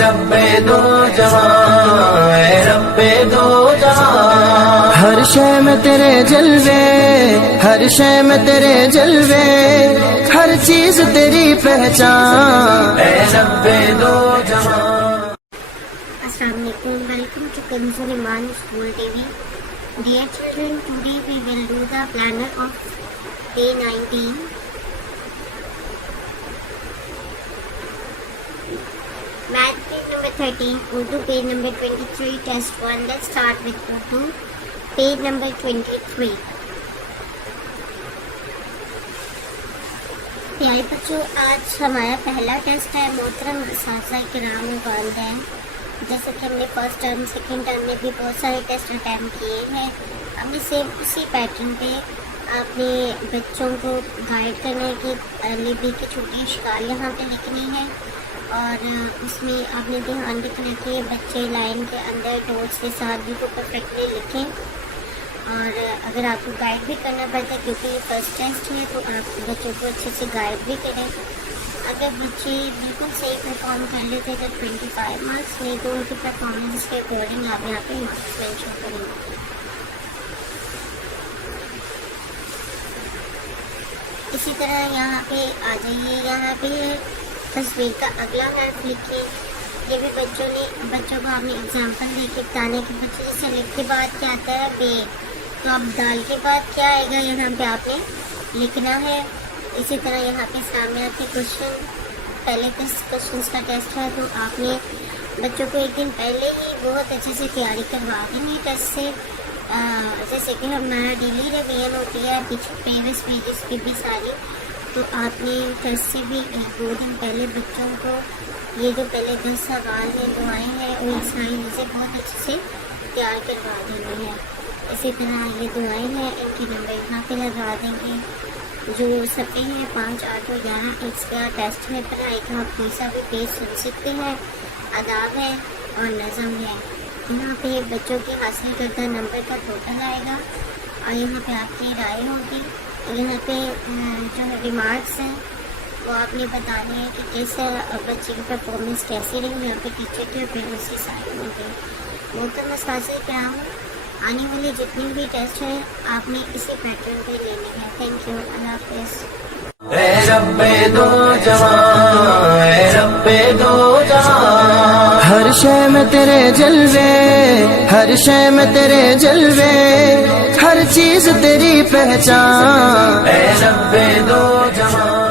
رب دو جہاں، اے رب دو جہاں، ہر شے میں تیرے جلوے، ہر شے میں تیرے جلوے، ہر چیز تیری پہچان، اے رب دو جہاں۔ السلام علیکم، ویلکم ٹو کنزل ایمان school T V. Dear children, today we will do the planner of day 19. Math page number 13, Urdu page number 23, test 1. Let's start with Urdu page number 23. پیارے بچوں، آج ہمارا پہلا ٹیسٹ ہے۔ محترم اساتذہ کرام والدین، جیسے کہ ہم نے فرسٹ ٹرم سیکنڈ ٹرم میں بھی بہت سارے ٹیسٹ اٹیمپٹ کیے ہیں، ہم نے سیم اسی پیٹرن پہ اپنے بچوں کو گائیڈ کرنا ہے کہ لبی کی چھوٹی اشکال یہاں پہ لکھنی ہے، اور اس میں آپ نے دھیان رکھنا ہے کہ بچے لائن کے اندر ڈوٹس کے ساتھ بھی کو پرفیکٹلی لکھیں، اور اگر آپ کو گائیڈ بھی کرنا پڑتا ہے کیونکہ یہ فرسٹ ٹیسٹ ہے تو آپ بچوں کو اچھے سے گائیڈ بھی کریں۔ اگر بچے بالکل صحیح پرفارم کر لیتے تو 25 مارکس، نہیں تو ان کی پرفارمنس کے اکارڈنگ آپ یہاں پہ مارکس مینشن کریں گے۔ اسی طرح یہاں پہ آ جائیے، یہاں پہ تصویر کا اگلا حرف لکھیں۔ یہ بھی بچوں کو آپ نے اگزامپل دے کے بتانے کہ بچے جیسے لکھ کے بعد کیا آتا ہے بے، تو اب دال کے بعد کیا آئے گا یہاں پہ آپ نے لکھنا ہے۔ اسی طرح یہاں پہ سامنے آپ کے کوشچن، پہلے کوشچنس کا ٹیسٹ ہے تو آپ نے بچوں کو ایک دن پہلے ہی بہت اچھے سے تیاری کروا دیں گے ٹیسٹ سے، جیسے کہ ہمارا ڈیلی ریویژن ہوتی ہے پریویس پیجز کی بھی ساری، تو آپ نے ٹیسٹ سے بھی 1-2 دن پہلے بچوں کو یہ جو پہلے 10 سوال ہیں، دعائیں ہیں، وہ ساری چیزیں بہت اچھے سے تیار کروا دینی ہے۔ اسی طرح یہ دعائیں ہیں، ان کے نمبر یہاں پہ لگا دیں گے۔ جو صفحے ہیں 5، 8 اور 11، اس کا ٹیسٹ ہے، پڑھائی کا آپ کوئی سا بھی پیج سن سکتے ہیں، آداب ہے اور نظم ہے۔ یہاں پہ بچوں کے حاصل کردہ نمبر کا ٹوٹل آئے گا، اور یہاں پہ آپ کی رائے ہوگی۔ یہاں پہ جو ریمارکس ہیں وہ آپ نے بتانے ہیں کہ کیسا بچے کی پرفارمنس کیسی رہی، یہاں پہ ٹیچر کے اور پیرنٹس کی سائن ہوں گے۔ محترم اساتذہ کرام، آنے والے جتنے بھی ٹیسٹ ہیں آپ نے اسی پیٹرن پہ لینے ہیں۔ تھینک یو، اللہ حافظ۔ اے رب دو جہاں، اے رب دو جہاں، ہر شے میں تیرے جلوے، ہر شے میں تیرے جلوے، ہر چیز تیری پہچان، اے رب دو جہاں۔